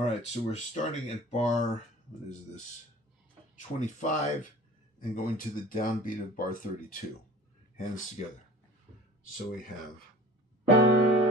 All right, so we're starting at bar, what is this, 25, and going to the downbeat of bar 32. Hands together. So we have